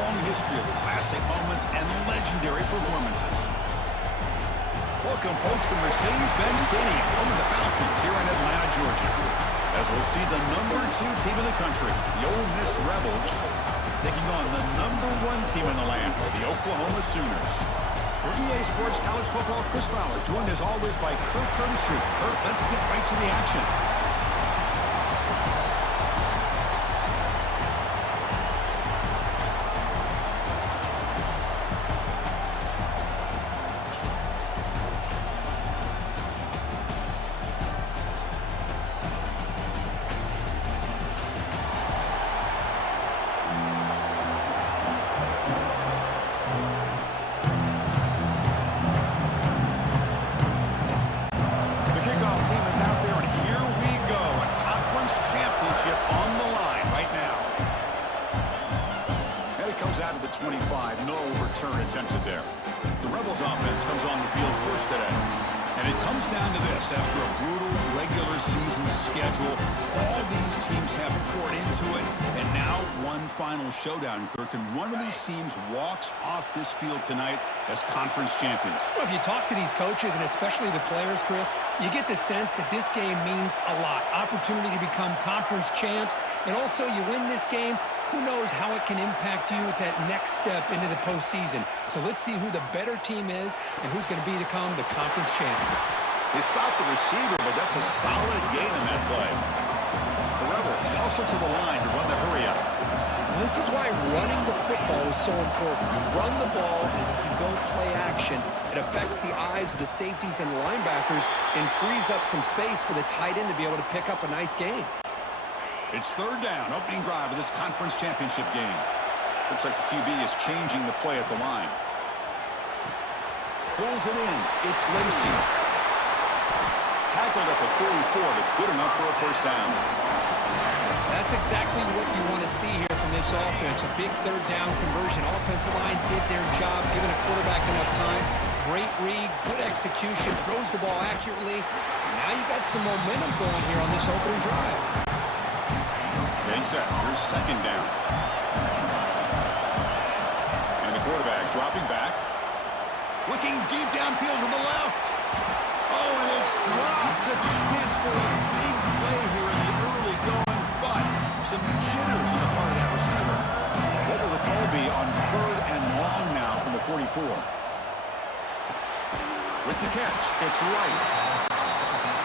long history of classic moments and legendary performances. Welcome, folks, to Mercedes-Benz Stadium, home of the Falcons here in Atlanta, Georgia. As we'll see the #2 team in the country, the Ole Miss Rebels, taking on the #1 team in the land, the Oklahoma Sooners. For EA Sports College Football, Chris Fowler, joined as always by Kirk Herbstreit. Kirk, let's get right to the action. On the line right now. And it comes out of the 25. No return attempted there. The Rebels offense comes on the field first today. And it comes down to this. After a brutal regular season schedule, all these teams have poured into it. And now one final showdown, Kirk. And one of these teams walks off this field tonight as conference champions. Well, if you talk to these coaches, and especially the players, Chris, you get the sense that this game means a lot. Opportunity to become conference champs. And also, you win this game, who knows how it can impact you at that next step into the postseason. So let's see who the better team is and who's going to become the conference champion. They stopped the receiver, but that's a solid gain in that play. The Rebels hustle to the line to run the hurry up. This is why running the football is so important. You run the ball, and if you go play action, it affects the eyes of the safeties and linebackers and frees up some space for the tight end to be able to pick up a nice gain. It's third down, opening drive of this conference championship game. Looks like the QB is changing the play at the line. Pulls it in. It's Lacy. Tackled at the 44, but good enough for a first down. That's exactly what you want to see here from this offense. A big third down conversion. Offensive line did their job, giving a quarterback enough time. Great read, good execution, throws the ball accurately. And now you got some momentum going here on this opening drive. Getting set. Here's second down. And the quarterback dropping back. Looking deep downfield to the left. Oh, and it's dropped. A chance for a big play here in the early going, but some jitters on the part of that receiver. What will the call be on third and long now from the 44? With the catch, it's right.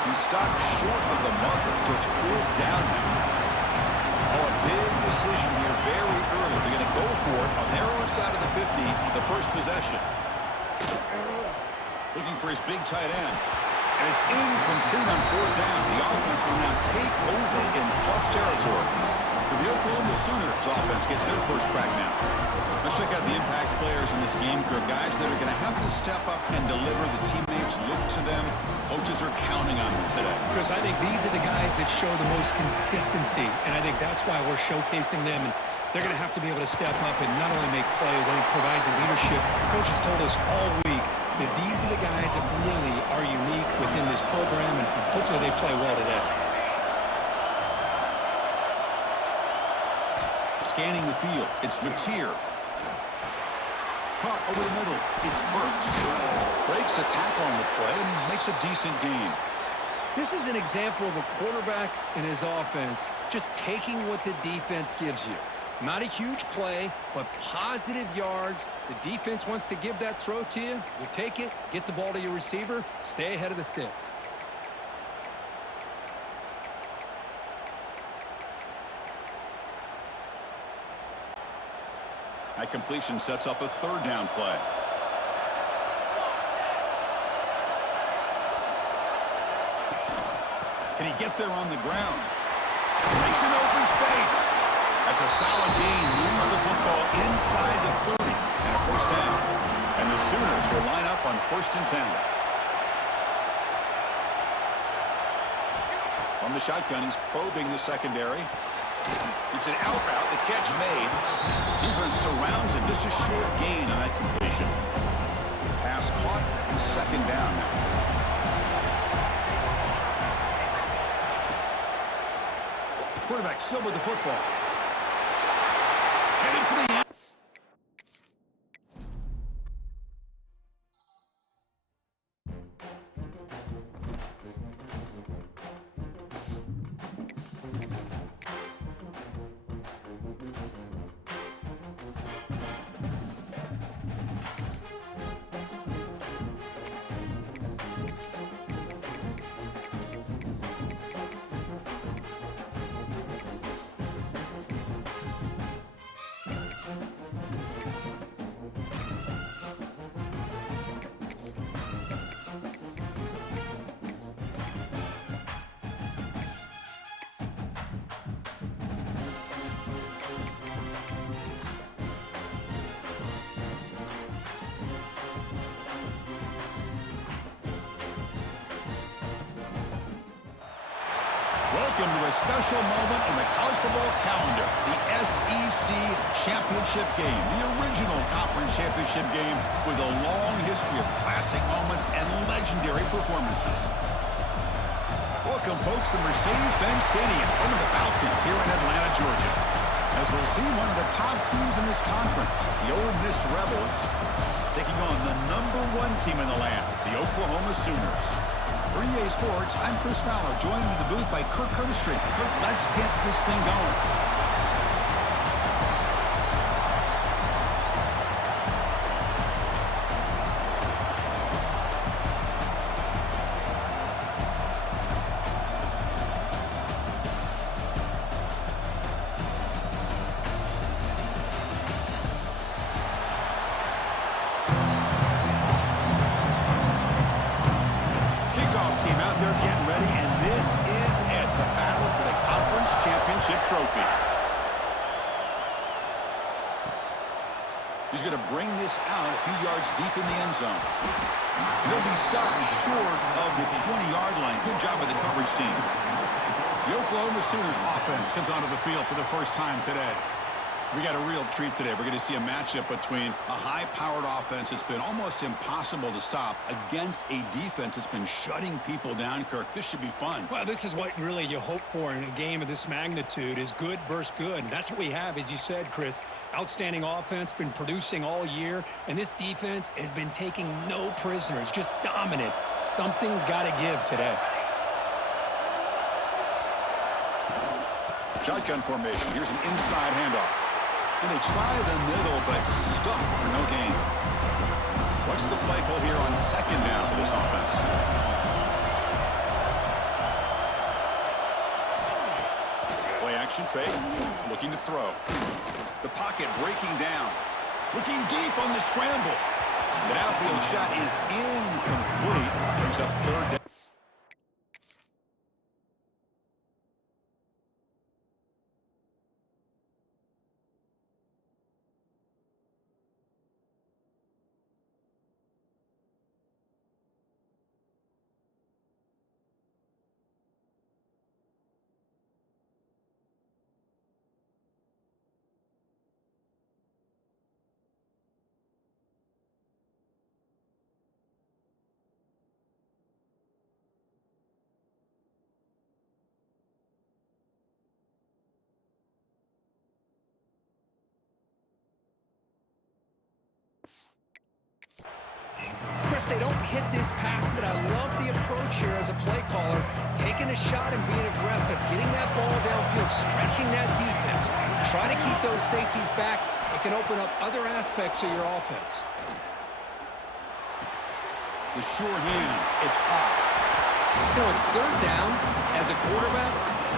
He stopped short of the marker, so it's fourth down now. Oh, a big decision here very early. They're going to go for it on their own side of the 50 on the first possession. Looking for his big tight end. And it's incomplete on fourth down. The offense will now take over in plus territory. So the Oklahoma Sooners offense gets their first crack now. Let's check out the impact players in this game, Kirk. Guys that are going to have to step up and deliver. The teammates look to them. Coaches are counting on them today. Because I think these are the guys that show the most consistency, and I think that's why we're showcasing them. And they're going to have to be able to step up and not only make plays, I think provide the leadership. Coaches told us all week that these are the guys that really are unique within this program, and hopefully they play well today. Scanning the field, it's Mateer. Caught over the middle, it's Burks. Breaks a tackle on the play and makes a decent gain. This is an example of a quarterback and his offense just taking what the defense gives you. Not a huge play, but positive yards. The defense wants to give that throw to you. You take it, get the ball to your receiver, stay ahead of the sticks. That completion sets up a third down play. Can he get there on the ground? Makes an open space. That's a solid gain. Moves the football inside the 30 and a first down. And the Sooners will line up on 1st and 10. From the shotgun, he's probing the secondary. It's an out route. The catch made. Defense surrounds him. Just a short gain on that completion. Pass caught. And second down now. Quarterback still with the football. Heading for the end. Welcome to a special moment in the college football calendar, the SEC Championship Game, the original conference championship game with a long history of classic moments and legendary performances. Welcome, folks, to Mercedes-Benz Stadium, home of the Falcons here in Atlanta, Georgia. As we'll see one of the top teams in this conference, the Ole Miss Rebels, taking on the #1 team in the land, the Oklahoma Sooners. For EA Sports, I'm Chris Fowler, joined in the booth by Kirk Herbstreit. Kirk, let's get this thing going. Team out there getting ready, and this is it, the battle for the conference championship trophy. He's going to bring this out a few yards deep in the end zone. He'll be stopped short of the 20-yard line. Good job by the coverage team. The Oklahoma Sooners offense comes onto the field for the first time today. We got a real treat today. We're going to see a matchup between a high-powered offense that's been almost impossible to stop against a defense that's been shutting people down, Kirk. This should be fun. Well, this is what really you hope for in a game of this magnitude is good versus good. And that's what we have, as you said, Chris. Outstanding offense, been producing all year, and this defense has been taking no prisoners, just dominant. Something's got to give today. Shotgun formation. Here's an inside handoff. And they try the middle, but stuck for no gain. What's the play call here on second down for this offense? Play action fake. Looking to throw. The pocket breaking down. Looking deep on the scramble. The outfield shot is incomplete. Brings up third down. Chris, they don't hit this pass, but I love the approach here as a play caller, taking a shot and being aggressive, getting that ball downfield, stretching that defense. Try to keep those safeties back. It can open up other aspects of your offense. The sure hands. It's hot. You know, it's third down. As a quarterback,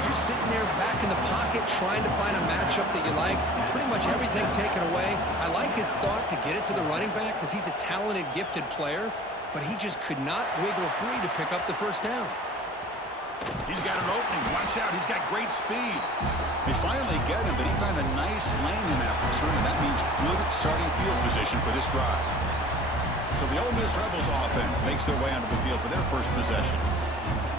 you're sitting there back in the pocket trying to find a matchup that you like. Pretty much everything taken away. I like his thought to get it to the running back because he's a talented, gifted player, but he just could not wiggle free to pick up the first down. He's got an opening. Watch out. He's got great speed. They finally get him, but he found a nice lane in that return, and that means good starting field position for this drive. So the Ole Miss Rebels offense makes their way onto the field for their first possession.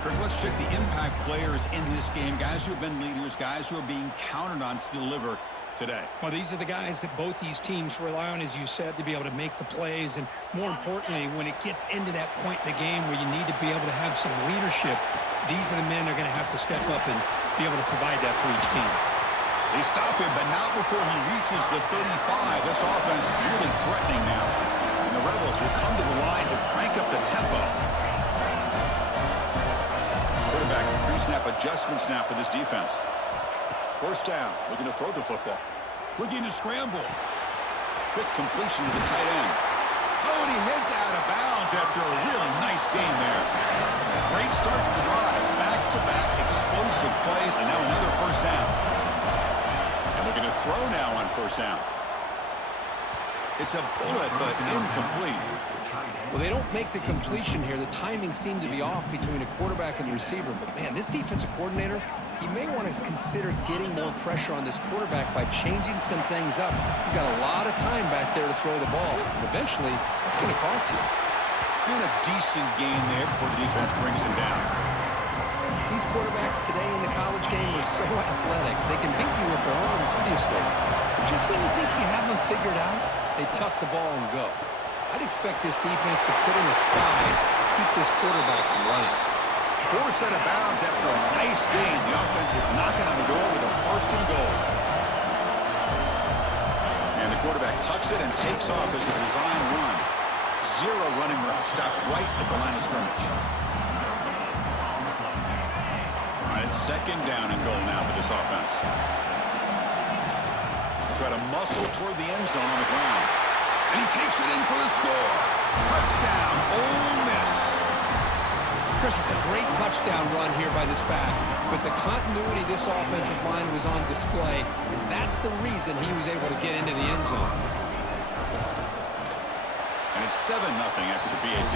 Kirk, let's check the impact players in this game, guys who have been leaders, guys who are being counted on to deliver today. Well, these are the guys that both these teams rely on, as you said, to be able to make the plays. And more importantly, when it gets into that point in the game where you need to be able to have some leadership, these are the men that are going to have to step up and be able to provide that for each team. They stop him, but not before he reaches the 35. This offense really threatening now. And the Rebels will come to the line to crank up the tempo. Quarterback pre-snap adjustments now for this defense. First down, looking to throw the football. Looking to scramble. Quick completion to the tight end. Oh, and he heads out of bounds after a really nice game there. Great start to the drive. Back-to-back explosive plays, and now another first down. And we're going to throw now on first down. It's a bullet, but incomplete. Well, they don't make the completion here. The timing seemed to be off between a quarterback and the receiver. But, man, this defensive coordinator, he may want to consider getting more pressure on this quarterback by changing some things up. He's got a lot of time back there to throw the ball. And eventually, it's going to cost you. And a decent gain there before the defense brings him down. These quarterbacks today in the college game are so athletic. They can beat you with their arm, obviously. But just when you think you have them figured out, they tuck the ball and go. I'd expect this defense to put in a spy to keep this quarterback from running. Forced out of bounds after a nice gain. The offense is knocking on the door with a 1st and goal. And the quarterback tucks it and takes off as a design run. 0 running room. Stopped right at the line of scrimmage. All right, it's 2nd down and goal now for this offense. Try to muscle toward the end zone on the ground. And he takes it in for the score. Touchdown, Ole Miss. Chris, it's a great touchdown run here by this back. But the continuity of this offensive line was on display. And that's the reason he was able to get into the end zone. And it's 7-0 after the PAT.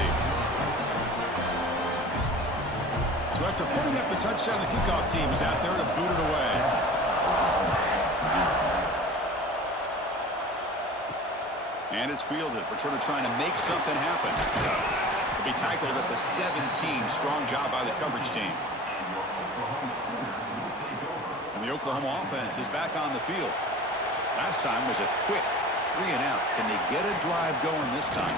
So after putting up the touchdown, the kickoff team is out there to boot it away. And it's fielded. Returner trying to make something happen. To be tackled at the 17. Strong job by the coverage team. And the Oklahoma offense is back on the field. Last time was a quick 3 and out. Can they get a drive going this time?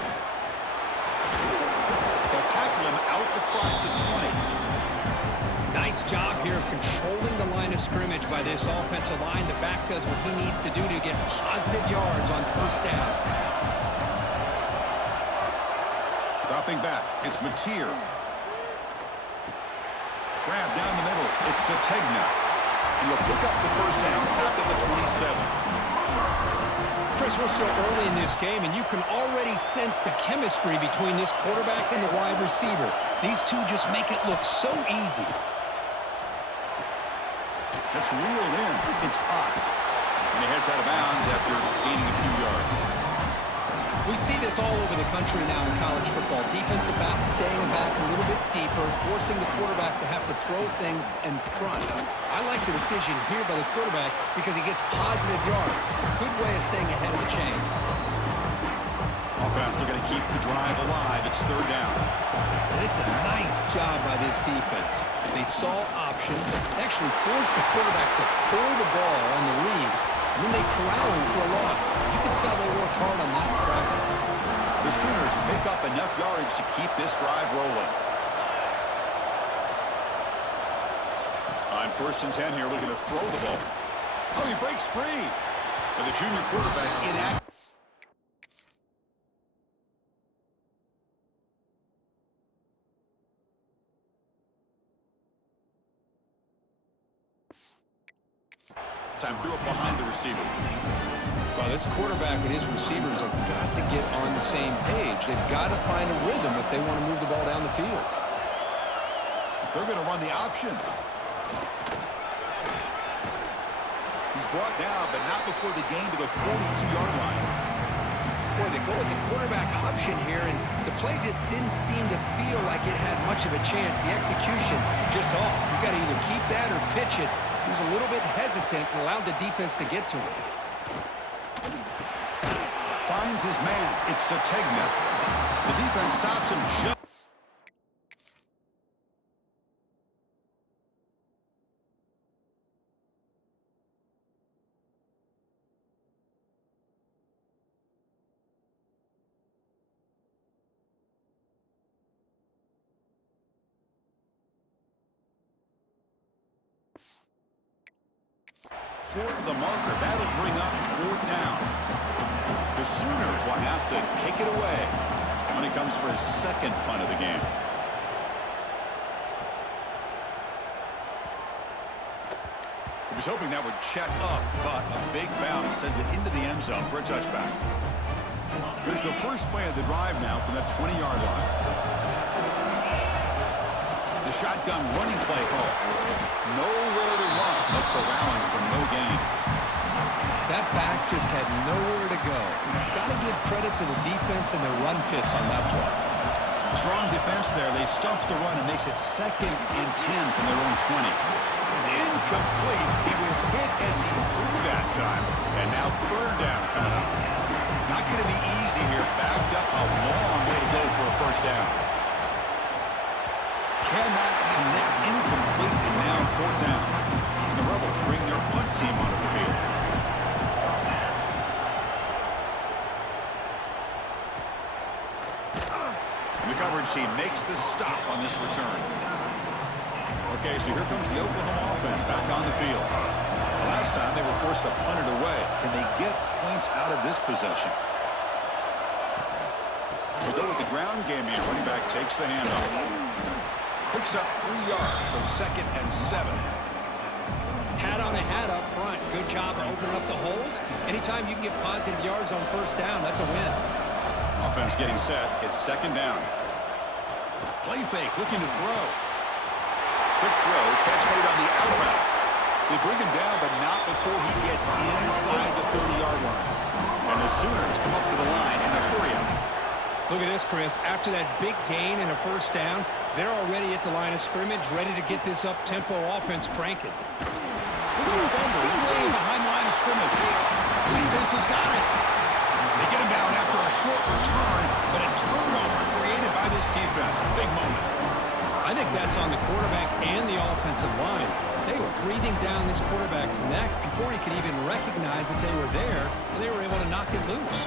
They'll tackle him out across the 20. Nice job here of controlling the line of scrimmage by this offensive line. The back does what he needs to do to get positive yards on 1st down. Dropping back, it's Mateer. Grab down the middle, it's Sategna. And he'll pick up the 1st down, stopped at the 27. Chris, we're still early in this game, and you can already sense the chemistry between this quarterback and the wide receiver. These two just make it look so easy. That's reeled in. It's hot. And he heads out of bounds after gaining a few yards. We see this all over the country now in college football. Defensive backs staying back a little bit deeper, forcing the quarterback to have to throw things in front. I like the decision here by the quarterback because he gets positive yards. It's a good way of staying ahead of the chains. Offense looking to keep the drive alive. It's 3rd down. And it's a nice job by this defense. They saw option, actually forced the quarterback to pull the ball on the read, and then they corral him for a loss. You can tell they worked hard on that in practice. The Sooners pick up enough yardage to keep this drive rolling. On 1st and 10 here, looking to throw the ball. Oh, he breaks free. And the junior quarterback inactive. Time threw it behind the receiver. Well, this quarterback and his receivers have got to get on the same page. They've got to find a rhythm if they want to move the ball down the field. They're going to run the option. He's brought down, but not before the gain to the 42-yard line. Boy, they go with the quarterback option here, and the play just didn't seem to feel like it had much of a chance. The execution just off. You got to either keep that or pitch it. He was a little bit hesitant and allowed the defense to get to him. Finds his man. It's Sategna. The defense stops him just. Short of the marker. That'll bring up 4th down. The Sooners will have to kick it away when he comes for his 2nd punt of the game. He was hoping that would check up, but a big bounce sends it into the end zone for a touchback. Here's the first play of the drive now from that 20-yard line. The shotgun running play call. Nowhere to run. No corralling for no gain. That back just had nowhere to go. Got to give give credit to the defense and the run fits on that play. Strong defense there. They stuff the run and makes it 2nd and 10 from their own 20. It's incomplete. He was hit as he threw that time. And now 3rd down coming up. Not going to be easy here. Backed up a long way to go for a 1st down. Cannot connect. Incomplete. And now 4th down. And the Rebels bring their punt team onto the field. The coverage team makes the stop on this return. Okay, so here comes the Oklahoma offense back on the field. Last time they were forced to punt it away. Can they get points out of this possession? We'll go with the ground game here. Running back takes the handoff. Picks up 3 yards, so 2nd and 7. Hat on a hat up front. Good job of opening up the holes. Anytime you can get positive yards on 1st down, that's a win. Offense getting set. It's 2nd down. Play fake, looking to throw. Quick throw, catch made on the out route. They bring him down, but not before he gets inside the 30-yard line. And the Sooners come up to the line in a hurry up. Look at this, Chris. After that big gain and a 1st down, they're already at the line of scrimmage, ready to get this up-tempo offense cranking. There's a fumble way behind the line of scrimmage. The defense has got it. They get him down after a short return, but a turnover created by this defense. Big moment. I think that's on the quarterback and the offensive line. They were breathing down this quarterback's neck before he could even recognize that they were there, and they were able to knock it loose.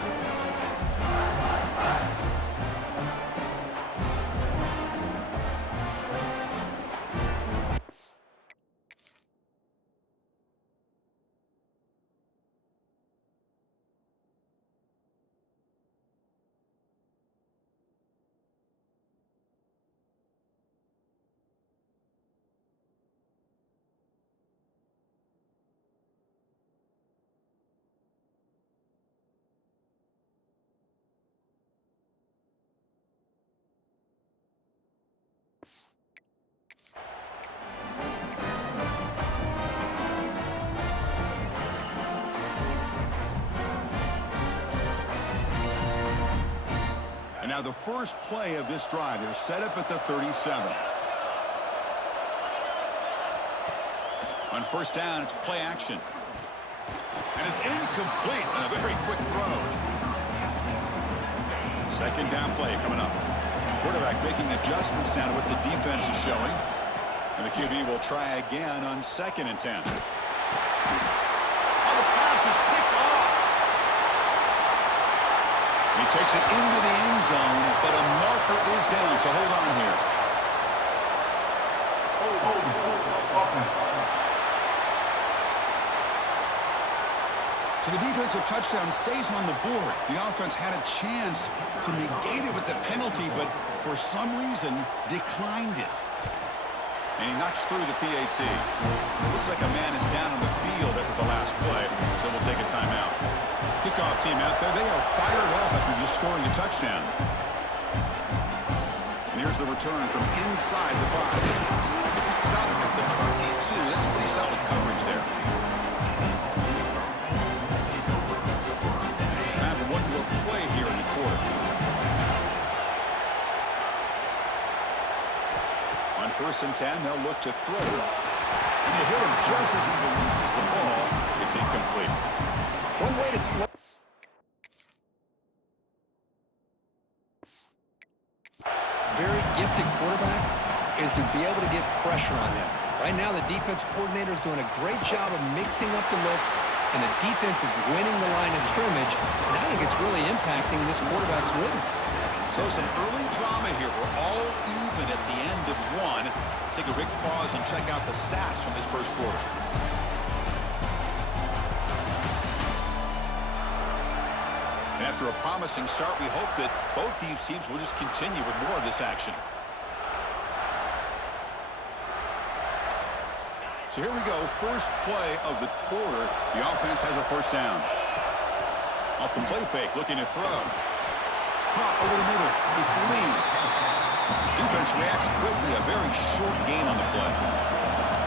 Now the first play of this drive, they're set up at the 37. On 1st down, it's play action. And it's incomplete on a very quick throw. 2nd down play coming up. Quarterback making adjustments down to what the defense is showing. And the QB will try again on 2nd and 10. Oh, the pass is picked off. He takes it into the end zone, but a marker is down, so hold on here. So the defensive touchdown stays on the board. The offense had a chance to negate it with the penalty, but for some reason declined it. And he knocks through the PAT. Looks like a man is down on the field after the last play, so we'll take a timeout. Kickoff team out there. They are fired up after just scoring a touchdown. And here's the return from inside the 5. Stop at the 22. That's pretty solid coverage there. Time for one more play here in the quarter. On 1st and 10, they'll look to throw. And they hit him just as he releases the ball. It's incomplete. One way to slow. Very gifted quarterback is to be able to get pressure on him. Right now, the defense coordinator is doing a great job of mixing up the looks, and the defense is winning the line of scrimmage, and I think it's really impacting this quarterback's rhythm. So some early drama here. We're all even at the end of one. Let's take a quick pause and check out the stats from this first quarter. And after a promising start, we hope that both these teams will just continue with more of this action. So here we go, first play of the quarter. The offense has a 1st down. Off the play fake, looking to throw. Caught over the middle. It's Lee. Defense reacts quickly. A very short gain on the play.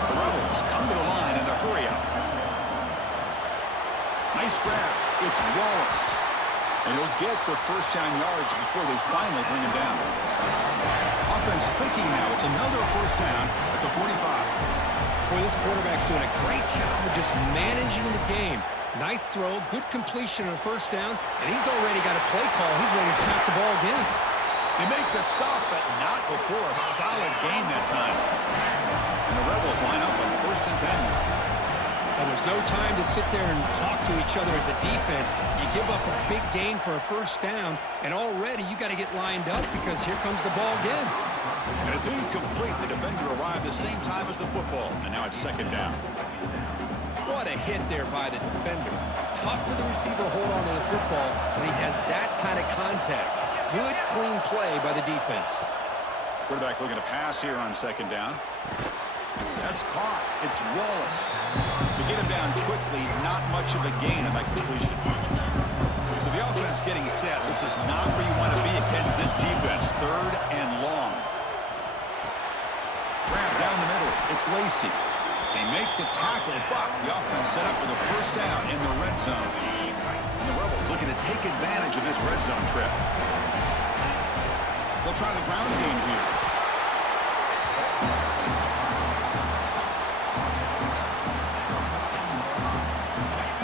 The Rebels come to the line in the hurry up. Nice grab. It's Wallace. And he'll get the first down yards before they finally bring him down. Offense clicking now. It's another first down at the 45. Boy, this quarterback's doing a great job of just managing the game. Nice throw, good completion on a first down, and he's already got a play call. He's ready to snap the ball again. They make the stop, but not before a solid gain that time. And the Rebels line up on 1st and 10. Now, there's no time to sit there and talk to each other as a defense. You give up a big gain for a first down, and already you got to get lined up because here comes the ball again. And it's incomplete. The defender arrived the same time as the football, and now it's 2nd down. What a hit there by the defender. Tough for the receiver to hold on to the football when he has that kind of contact. Good, clean play by the defense. Quarterback looking to pass here on 2nd down. That's caught. It's Wallace. To get him down quickly, not much of a gain on that completion. So the offense getting set. This is not where you want to be against this defense. 3rd and long. Grab down the middle. It's Lacy. They make the tackle, but the offense set up with a first down in the red zone. And the Rebels looking to take advantage of this red zone trip. They'll try the ground game here.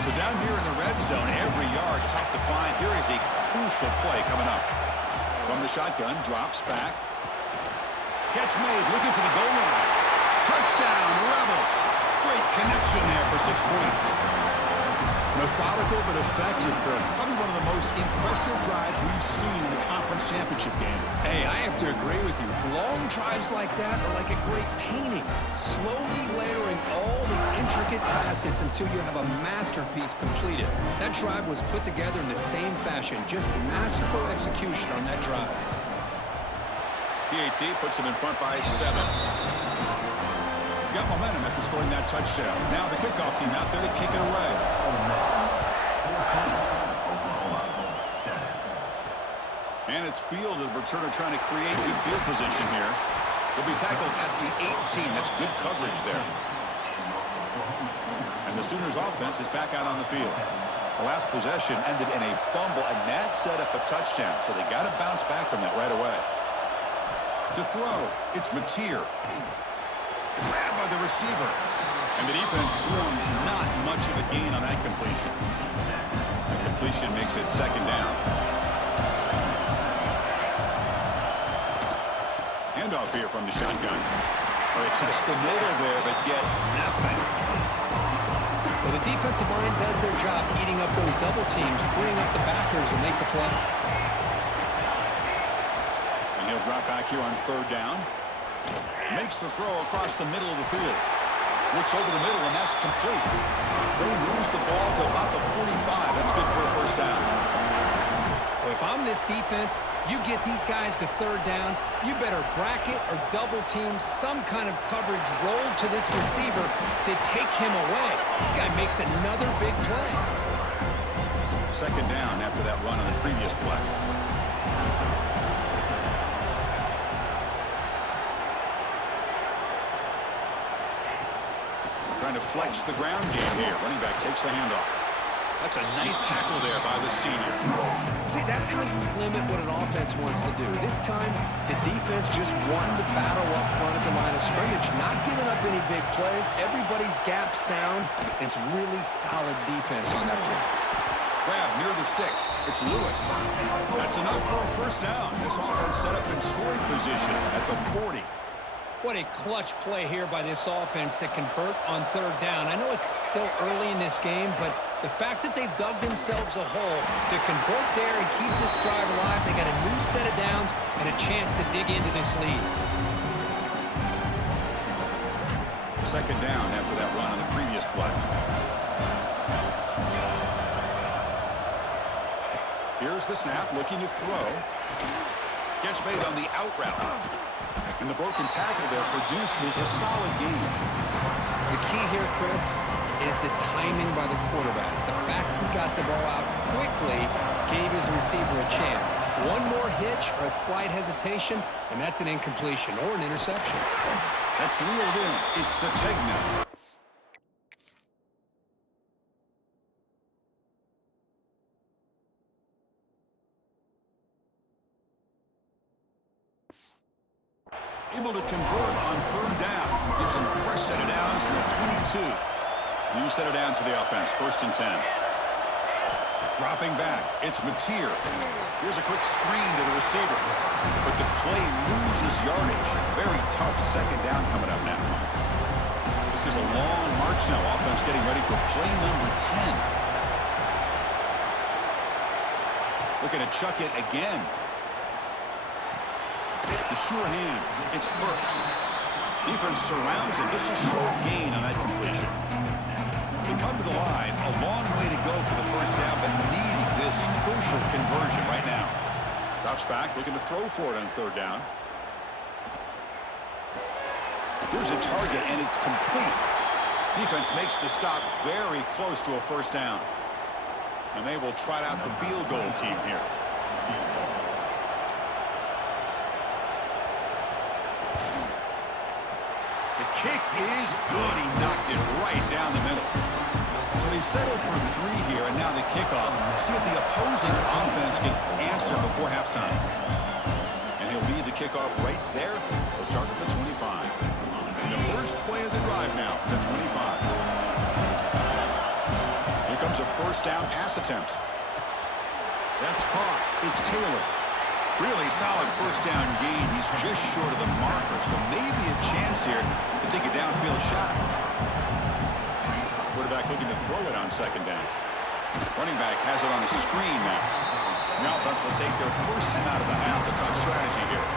So down here in the red zone, every yard tough to find. Here is a crucial play coming up. From the shotgun, drops back. Catch made, looking for the goal line. Touchdown, Rebels. Great connection there for 6 points. Methodical but effective, Kirk. Probably one of the most impressive drives we've seen in the conference championship game. Hey, I have to agree with you. Long drives like that are like a great painting. Slowly layering all the intricate facets until you have a masterpiece completed. That drive was put together in the same fashion. Just masterful execution on that drive. PAT puts him in front by 7. Got momentum after scoring that touchdown. Now the kickoff team out there to kick it away. And it's fielded. The returner trying to create good field position here. He'll be tackled at the 18. That's good coverage there. And the Sooners offense is back out on the field. The last possession ended in a fumble, and that set up a touchdown. So they got to bounce back from that right away. To throw, it's Mateer. Grabbed by the receiver. And the defense swarms, not much of a gain on that completion. The completion makes it 2nd down. Handoff here from the shotgun. Well, they test the middle there, but get nothing. Well, the defensive line does their job eating up those double teams, freeing up the backers to make the play. And he'll drop back here on 3rd down. Makes the throw across the middle of the field. Looks over the middle, and that's complete. They moves the ball to about the 45. That's good for a first down. Well, if I'm this defense, you get these guys to 3rd down, you better bracket or double team some kind of coverage rolled to this receiver to take him away. This guy makes another big play. 2nd down after that run on the previous play. Trying to flex the ground game here. Running back takes the handoff. That's a nice tackle there by the senior. See, that's how you limit what an offense wants to do. This time, the defense just won the battle up front at the line of scrimmage, not giving up any big plays. Everybody's gap sound. It's really solid defense on that play. Grab near the sticks. It's Lewis. That's enough for a first down. This offense set up in scoring position at the 40. What a clutch play here by this offense to convert on 3rd down. I know it's still early in this game, but the fact that they've dug themselves a hole to convert there and keep this drive alive, they got a new set of downs and a chance to dig into this lead. 2nd down after that run on the previous play. Here's the snap, looking to throw. Catch made on the out route. And the broken tackle there produces a solid gain. The key here, Chris, is the timing by the quarterback. The fact he got the ball out quickly gave his receiver a chance. One more hitch or a slight hesitation, and that's an incompletion or an interception. That's reeled in. It's Sategna. able to convert on third down. Gives them a fresh set of downs from the 22. New set of downs for the offense. 1st and 10. Dropping back, it's Mateer. Here's a quick screen to the receiver. But the play loses yardage. Very tough 2nd down coming up now. This is a long march now. Offense getting ready for play number 10. Looking to chuck it again. The sure hands. It's Burks. Defense surrounds him. Just a short gain on that completion. They come to the line. A long way to go for the 1st down, but needing this crucial conversion right now. Drops back, looking to throw for it on 3rd down. Here's a target, and it's complete. Defense makes the stop very close to a 1st down. And they will trot out the field goal team here. The kick is good. He knocked it right down the middle. So they settled for 3 here, and now the kickoff. See if the opposing offense can answer before halftime. And he'll lead the kickoff right there. They'll start from the 25. And the first play of the drive now, the 25. Here comes a 1st down pass attempt. That's caught. It's Taylor. Really solid 1st down gain. He's just short of the marker, so maybe a chance here to take a downfield shot. Quarterback looking to throw it on 2nd down. Running back has it on a screen now. The offense will take their first time out of the half. A tough strategy here.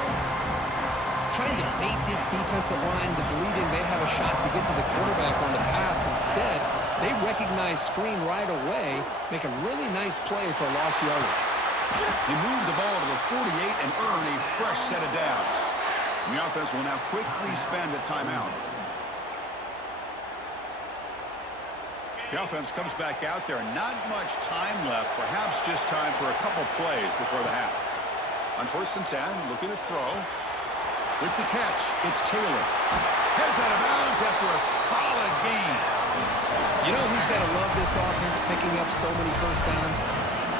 Trying to bait this defensive line to believing they have a shot to get to the quarterback on the pass. Instead, they recognize screen right away, make a really nice play for a lost yardage. They move the ball to the 48 and earn a fresh set of downs. And the offense will now quickly spend a timeout. The offense comes back out there. Not much time left. Perhaps just time for a couple plays before the half. On 1st and 10, looking to throw. With the catch, it's Taylor. Heads out of bounds after a solid gain. You know who's got to love this offense picking up so many 1st downs?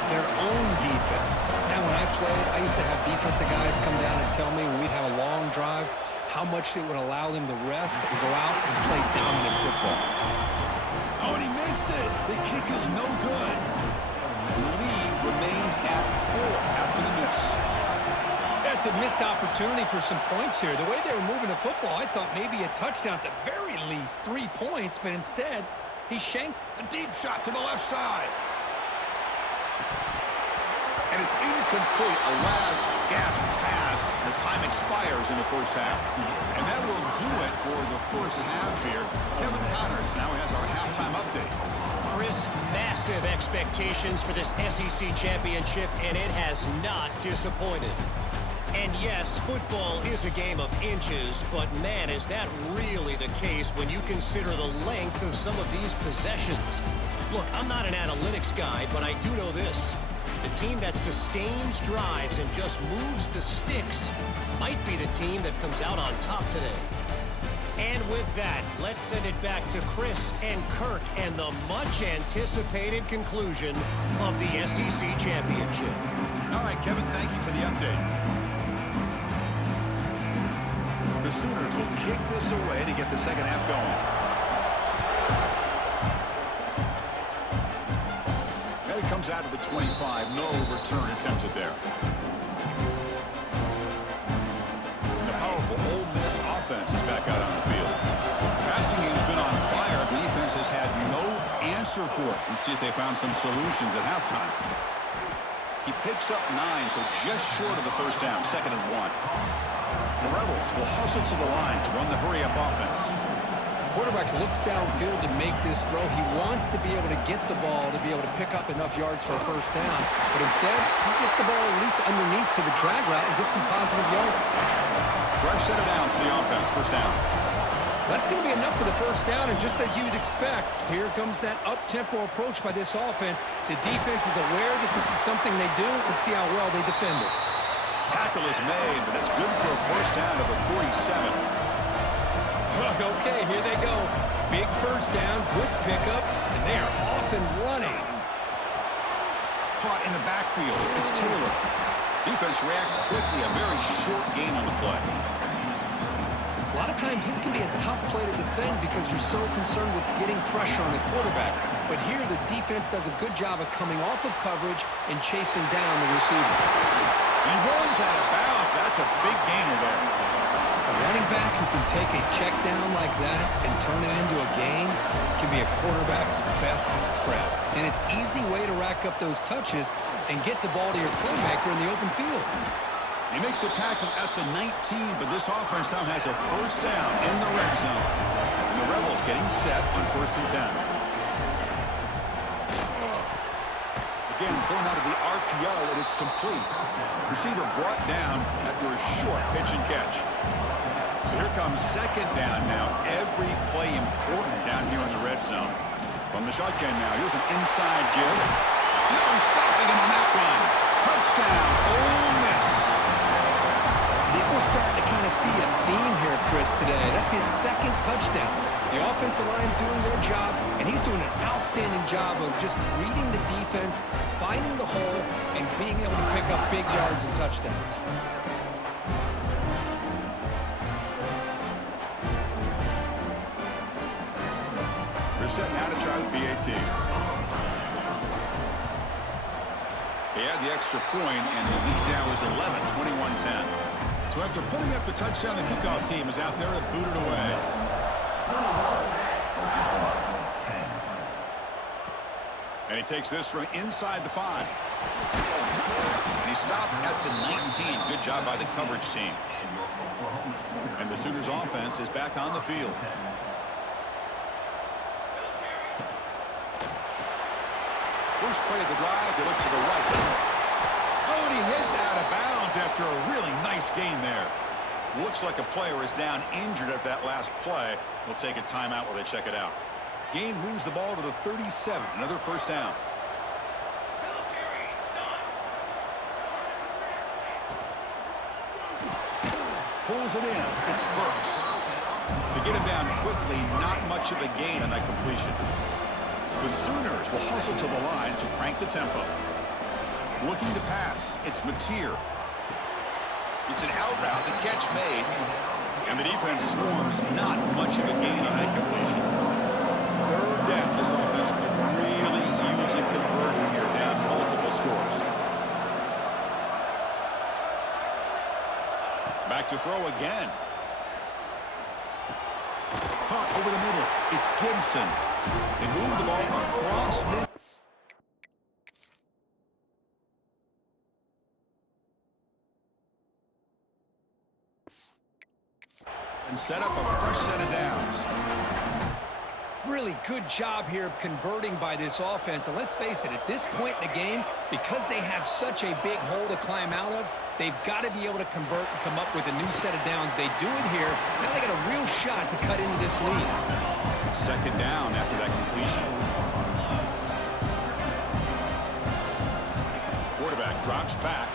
Their own defense. Now, when I played, I used to have defensive guys come down and tell me when we'd have a long drive how much it would allow them to rest and go out and play dominant football. Oh, and he missed it. The kick is no good. The lead remains at 4 after the miss. That's a missed opportunity for some points here. The way they were moving the football, I thought maybe a touchdown at the very least, 3 points, but instead, he shanked. A deep shot to the left side. And it's incomplete. A last gasp pass as time expires in the 1st half. And that will do it for the 1st half here. Kevin Connors now has our halftime update. Chris, massive expectations for this SEC championship, and it has not disappointed. And yes, football is a game of inches, but man, is that really the case when you consider the length of some of these possessions. Look, I'm not an analytics guy, but I do know this. The team that sustains drives and just moves the sticks might be the team that comes out on top today. And with that, let's send it back to Chris and Kirk and the much-anticipated conclusion of the SEC championship. All right, Kevin, thank you for the update. The Sooners will kick this away to get the 2nd half going. And it comes out of the 25. No return attempted there. And the powerful Ole Miss offense is back out on the field. The passing game's been on fire. The defense has had no answer for it. And see if they found some solutions at halftime. He picks up 9, so just short of the 1st down. 2nd and 1. The Rebels will hustle to the line to run the hurry-up offense. The quarterback looks downfield to make this throw. He wants to be able to get the ball to be able to pick up enough yards for a 1st down. But instead, he gets the ball at least underneath to the drag route and gets some positive yards. Fresh set of downs for the offense. 1st down. That's going to be enough for the 1st down, and just as you'd expect, here comes that up-tempo approach by this offense. The defense is aware that this is something they do. Let's see how well they defend it. Tackle is made, but that's good for a 1st down to the 47. Okay, here they go. Big 1st down, good pickup, and they are off and running. Caught in the backfield. It's Taylor. Defense reacts quickly. A very short gain on the play. A lot of times this can be a tough play to defend because you're so concerned with getting pressure on the quarterback. But here the defense does a good job of coming off of coverage and chasing down the receiver. He runs out of bounds. That's a big gainer there. A running back who can take a check down like that and turn it into a gain can be a quarterback's best friend. And it's an easy way to rack up those touches and get the ball to your playmaker in the open field. They make the tackle at the 19, but this offense now has a first down in the red zone. And the Rebels getting set on 1st and 10. Again, thrown out of the RPO, it is complete. Receiver brought down after a short pitch and catch. So here comes 2nd down now. Every play important down here in the red zone. From the shotgun now, here's an inside give. No stopping him on that one. Touchdown, Ole Miss. I think we're starting to kind of see a theme here, Chris, today. That's his 2nd touchdown. The offensive line doing their job, and he's doing an outstanding job of just reading the defense, finding the hole, and being able to pick up big yards and touchdowns. They're set now to try the PAT. They had the extra point, and the lead now is 11, 21-10. So after putting up a touchdown, the kickoff team is out there to boot it away. And he takes this from inside the 5. And he stopped at the 19. Good job by the coverage team. And the Sooners offense is back on the field. First play of the drive, they look to the right. Oh, and he heads out of bounds after a really nice gain there. Looks like a player is down injured at that last play. We'll take a timeout while they check it out. Gain moves the ball to the 37. Another first down. Pulls it in. It's Burks. To get him down quickly, not much of a gain on that completion. The Sooners will hustle to the line to crank the tempo. Looking to pass. It's Mateer. It's an out route. The catch made. And the defense swarms. Not much of a gain on that completion. 3rd down. This offense could really use a conversion here. Down multiple scores. Back to throw again. Caught over the middle. It's Gibson. They move the ball across mid. And set up a fresh set of downs. Really good job here of converting by this offense. And let's face it, at this point in the game, because they have such a big hole to climb out of, they've got to be able to convert and come up with a new set of downs. They do it here. Now they got a real shot to cut into this lead. 2nd down after that completion. Quarterback drops back.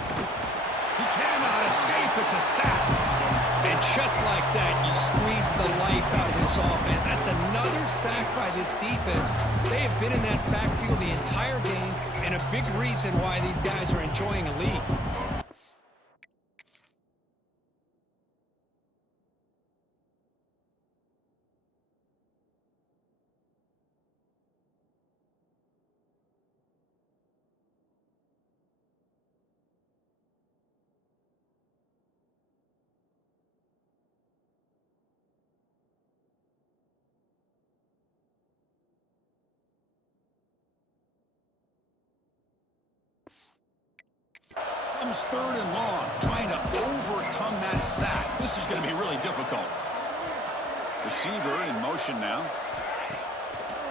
He cannot escape. It's a sack. And just like that, you squeeze the life out of this offense. That's another sack by this defense. They have been in that backfield the entire game, and a big reason why these guys are enjoying a lead. Comes 3rd and long, trying to overcome that sack. This is going to be really difficult. Receiver in motion now.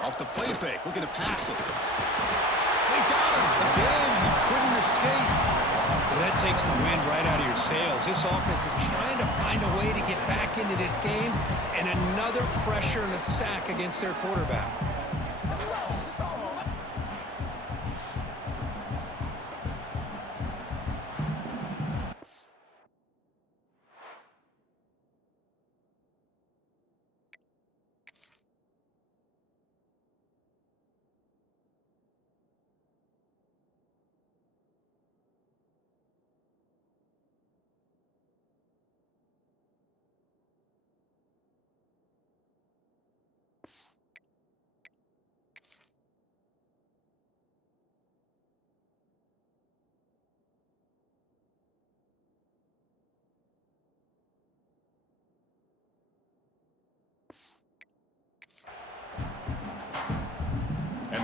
Off the play fake, looking to pass it. They've got him. Again, he couldn't escape. Well, that takes the wind right out of your sails. This offense is trying to find a way to get back into this game, and another pressure and a sack against their quarterback.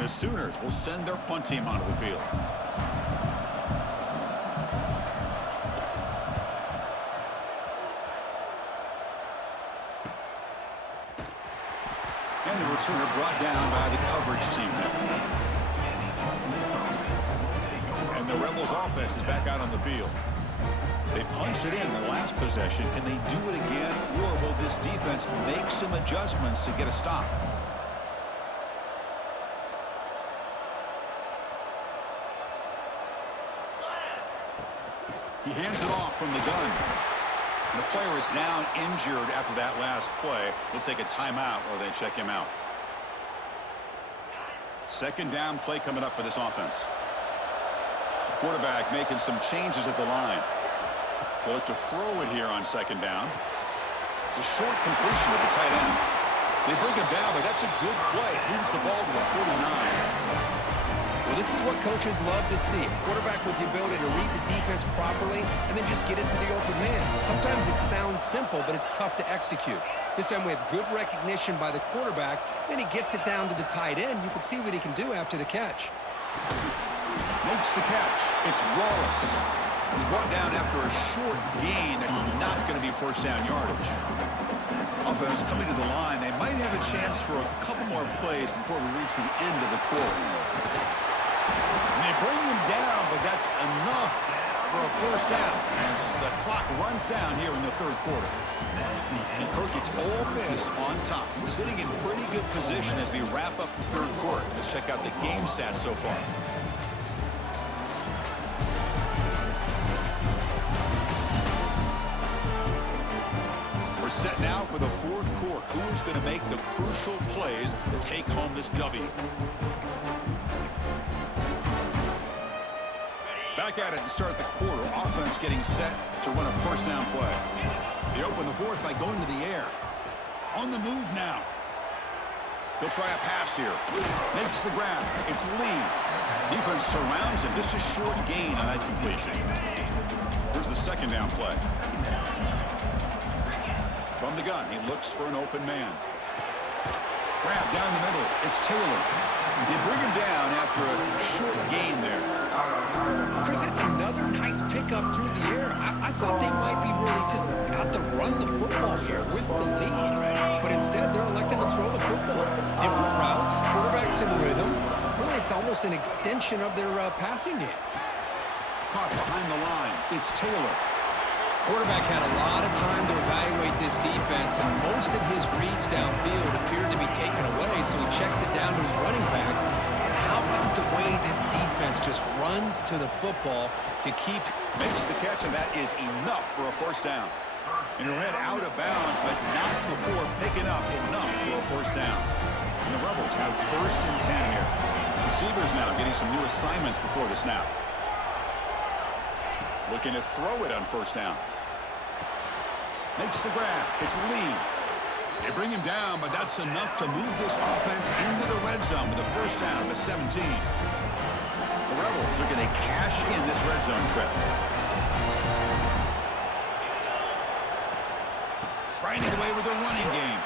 The Sooners will send their punt team onto the field. And the returner brought down by the coverage team. And the Rebels offense is back out on the field. They punched it in the last possession. Can they do it again, or will this defense make some adjustments to get a stop? He hands it off from the gun. And the player is down injured after that last play. They'll take a timeout or they check him out. Second down play coming up for this offense. Quarterback making some changes at the line. They'll look to throw it here on second down. It's a short completion of the tight end. They bring him down, but that's a good play. Moves the ball to the 49. Well, this is what coaches love to see. A quarterback with the ability to read the defense properly and then just get it to the open man. Sometimes it sounds simple, but it's tough to execute. This time we have good recognition by the quarterback. Then he gets it down to the tight end. You can see what he can do after the catch. Makes the catch. It's Wallace. He's brought down after a short gain that's not going to be first down yardage. Offense coming to the line. They might have a chance for a couple more plays before we reach the end of the quarter. And they bring him down, but that's enough for a first down as the clock runs down here in the third quarter. And Kirk gets Ole Miss on top. We're sitting in pretty good position as we wrap up the third quarter. Let's check out the game stats so far. We're set now for the fourth quarter. Who's going to make the crucial plays to take home this W? Back at it to start the quarter. Offense getting set to run a first down play. They open the fourth by going to the air. On the move now. They'll try a pass here. Makes the grab. It's Lee. Defense surrounds him. Just a short gain on that completion. Here's the second down play. From the gun, he looks for an open man. Grab down the middle. It's Taylor. They bring him down after a short gain there. Chris, that's another nice pickup through the air. I thought they might be really just out to run the football here with the lead. But instead, they're electing to throw the football. Different routes, quarterbacks in rhythm. Really, it's almost an extension of their passing game. Caught behind the line. It's Taylor. Quarterback had a lot of time to evaluate this defense, and most of his reads downfield appeared to be taken away, so he checks it down to his running back. And how about the way this defense just runs to the football to keep... Makes the catch, and that is enough for a first down. And he'll head out of bounds, but not before picking up enough for a first down. And the Rebels have first and 10 here. Receivers now getting some new assignments before the snap. Looking to throw it on first down. Makes the grab. It's Lee. They bring him down, but that's enough to move this offense into the red zone with a first down to 17. The Rebels are going to cash in this red zone trip. Grinding away with a running game.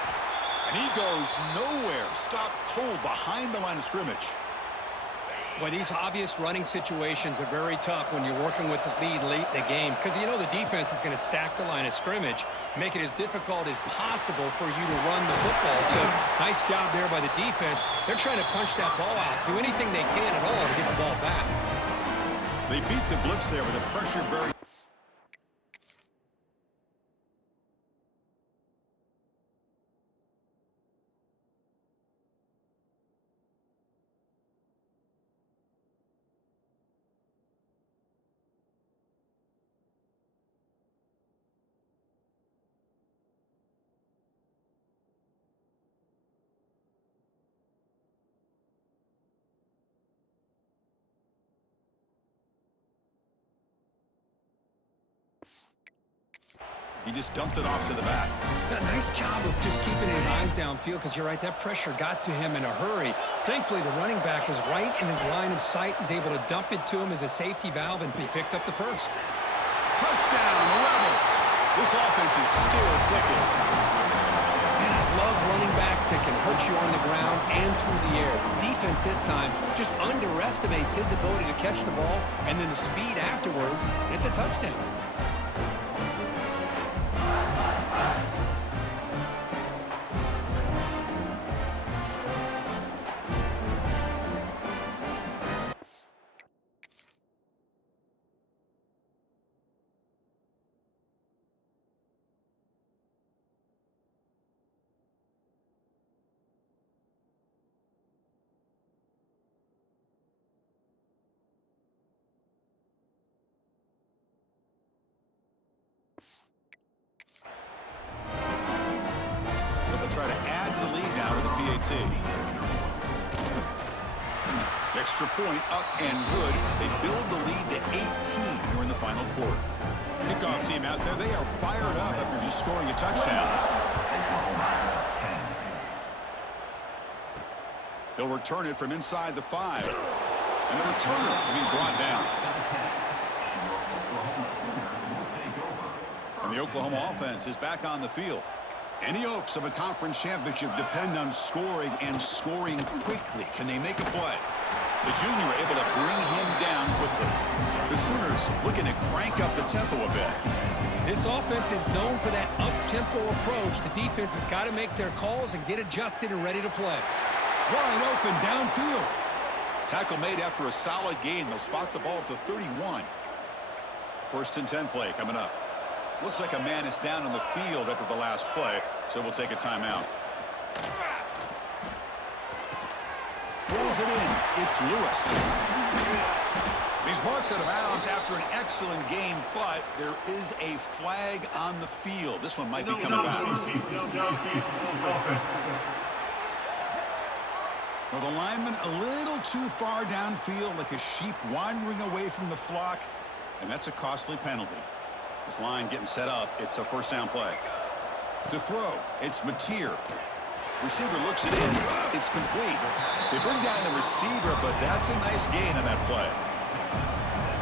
And he goes nowhere. Stopped cold behind the line of scrimmage. Boy, these obvious running situations are very tough when you're working with the lead late in the game because you know the defense is going to stack the line of scrimmage, make it as difficult as possible for you to run the football. So, nice job there by the defense. They're trying to punch that ball out, do anything they can at all to get the ball back. They beat the blitz there with a pressure-bearing. He just dumped it off to the back. A nice job of just keeping his eyes downfield because you're right, that pressure got to him in a hurry. Thankfully, the running back was right in his line of sight. He's able to dump it to him as a safety valve, and he picked up the first. Touchdown, Rebels! This offense is still clicking. Man, I love running quarterbacks that can hurt you on the ground and through the air. The defense this time just underestimates his ability to catch the ball, and then the speed afterwards, and it's a touchdown. Try to add to the lead now with the PAT. Extra point up and good. They build the lead to 18 here in the final quarter. Kickoff team out there, they are fired up after just scoring a touchdown. They'll return it from inside the 5. And the returner will be brought down. And the Oklahoma offense is back on the field. Any hopes of a conference championship depend on scoring and scoring quickly. Can they make a play? The junior able to bring him down quickly. The Sooners looking to crank up the tempo a bit. This offense is known for that up-tempo approach. The defense has got to make their calls and get adjusted and ready to play. Wide open downfield. Tackle made after a solid gain. They'll spot the ball at the 31. 1st and 10 play coming up. Looks like a man is down on the field after the last play, so we'll take a timeout. Pulls it in. It's Lewis. He's marked out of bounds after an excellent game, but there is a flag on the field. This one might be coming back. Well, the lineman a little too far downfield, like a sheep wandering away from the flock, and that's a costly penalty. This line getting set up. It's a 1st down play. To throw, it's Mateer. Receiver looks it in. It's complete. They bring down the receiver, but that's a nice gain on that play.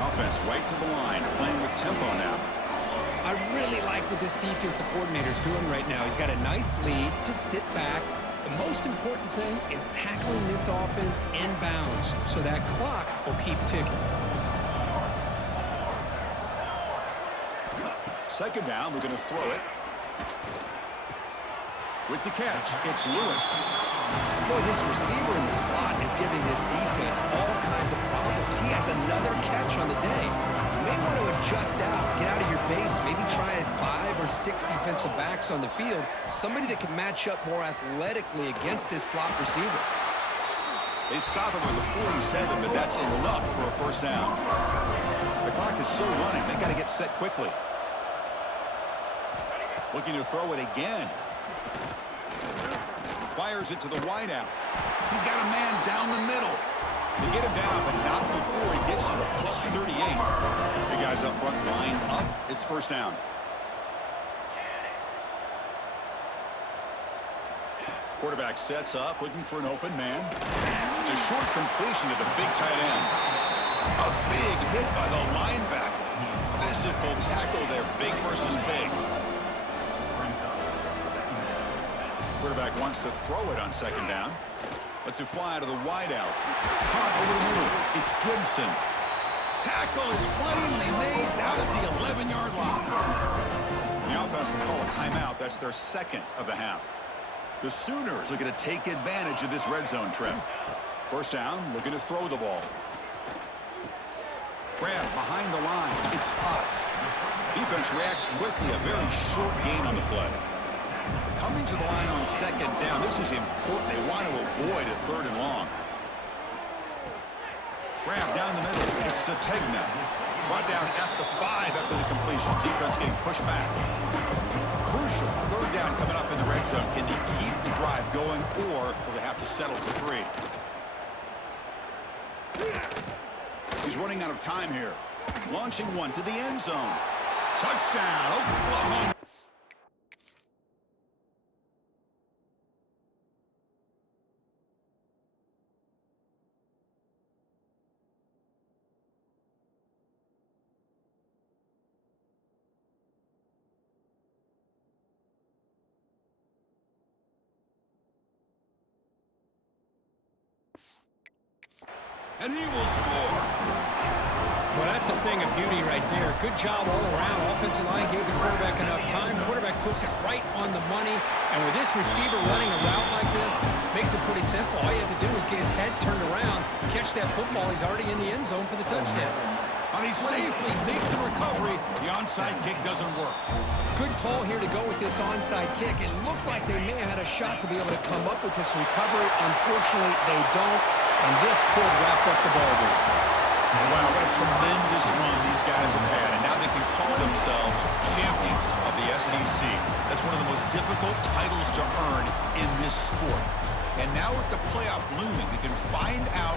Offense right to the line, playing with tempo now. I really like what this defensive coordinator is doing right now. He's got a nice lead. Just sit back. The most important thing is tackling this offense inbounds, so that clock will keep ticking. 2nd down, we're going to throw it. With the catch, it's Lewis. Boy, this receiver in the slot is giving this defense all kinds of problems. He has another catch on the day. You may want to adjust out, get out of your base, maybe try 5 or 6 defensive backs on the field, somebody that can match up more athletically against this slot receiver. They stop him with the 47, but that's enough for a 1st down. The clock is still running. They got to get set quickly. Looking to throw it again. Fires it to the wideout. He's got a man down the middle. They get him down, but not before he gets to the plus 38. The guys up front lined up. It's 1st down. Quarterback sets up, looking for an open man. It's a short completion to the big tight end. A big hit by the linebacker. Physical tackle there, big versus big. Quarterback wants to throw it on 2nd down. Lets it fly to the wideout. Caught over the middle. It's Gibson. Tackle is finally made down at the 11-yard line. The offense will call a timeout. That's their 2nd of the half. The Sooners are going to take advantage of this red zone trip. 1st down, looking to throw the ball. Grab behind the line. It's Spot. Defense reacts quickly. A very short gain on the play. Coming to the line on 2nd down. This is important. They want to avoid a 3rd and long. Grab down the middle. It's Sategna. Brought down at the 5 after the completion. Defense getting pushed back. Crucial 3rd down coming up in the red zone. Can they keep the drive going, or will they have to settle for 3? He's running out of time here. Launching one to the end zone. Touchdown, Oklahoma. and he will score. Well, that's a thing of beauty right there. Good job all around. Offensive line gave the quarterback enough time. Quarterback puts it right on the money. And with this receiver running a route like this, makes it pretty simple. All you have to do is get his head turned around, catch that football. He's already in the end zone for the touchdown. And he safely makes the recovery. The onside kick doesn't work. Good call here to go with this onside kick. It looked like they may have had a shot to be able to come up with this recovery. Unfortunately, they don't. And this could wrap up the ball game. Wow, what a tremendous run these guys have had, and now they can call themselves champions of the SEC. That's one of the most difficult titles to earn in this sport. And now with the playoff looming, we can find out